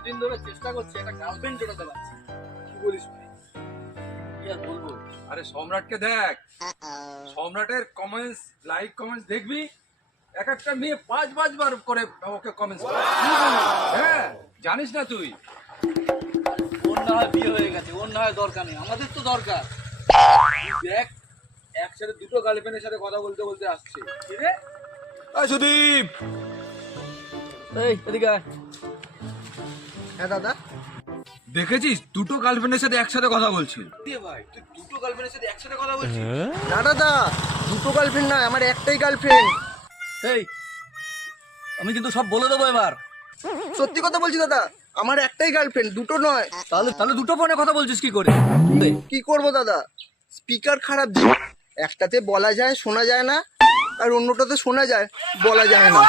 দুদিন ধরে চেষ্টা করছি একটা গার্লফ্রেন্ড জোটাতে পারছি না। কি বলিস ভাই? কি আর বলবো? আরে সম্রাটকে দেখ, সম্রাটের কমেন্টস, লাইক কমেন্টস দেখবি, এক একটা মেয়ে 5-5 বার করে ওকে কমেন্টস করে। হ্যাঁ, জানিস না তুই? ওর না হয় বিয়ে হয়ে গেছে, ওর না হয় দরকার নেই, আমাদের তো দরকার। দেখ, একসাথে দুটো গার্লফ্রেন্ডের সাথে কথা বলতে বলতে আসছে। কি রে? সুদীপ, এই এদিকে আয়। হ্যাঁ দাদা। দেখেছিস দুটো গার্লফ্রেন্ডের সাথে একসাথে কথা বলছিল? দিয়ে ভাই, তুই দুটো গার্লফ্রেন্ডের সাথে একসাথে কথা বলছিস? না দাদা, দুটো গার্লফ্রেন্ড নয়, আমার একটাই গার্লফ্রেন্ড। এই, আমি কিন্তু সব বলে দেবো এবার। সত্যি কথা বলছি দাদা, আমার একটাই গার্লফ্রেন্ড, দুটো নয়। তাহলে তাহলে দুটো ফোনে কথা বলছিস কি করে? কি করব দাদা, স্পিকার খারাপ যে, একটাতে বলা যায় শোনা যায় না, আর অন্যটাতে শোনা যায় বলা যায় না।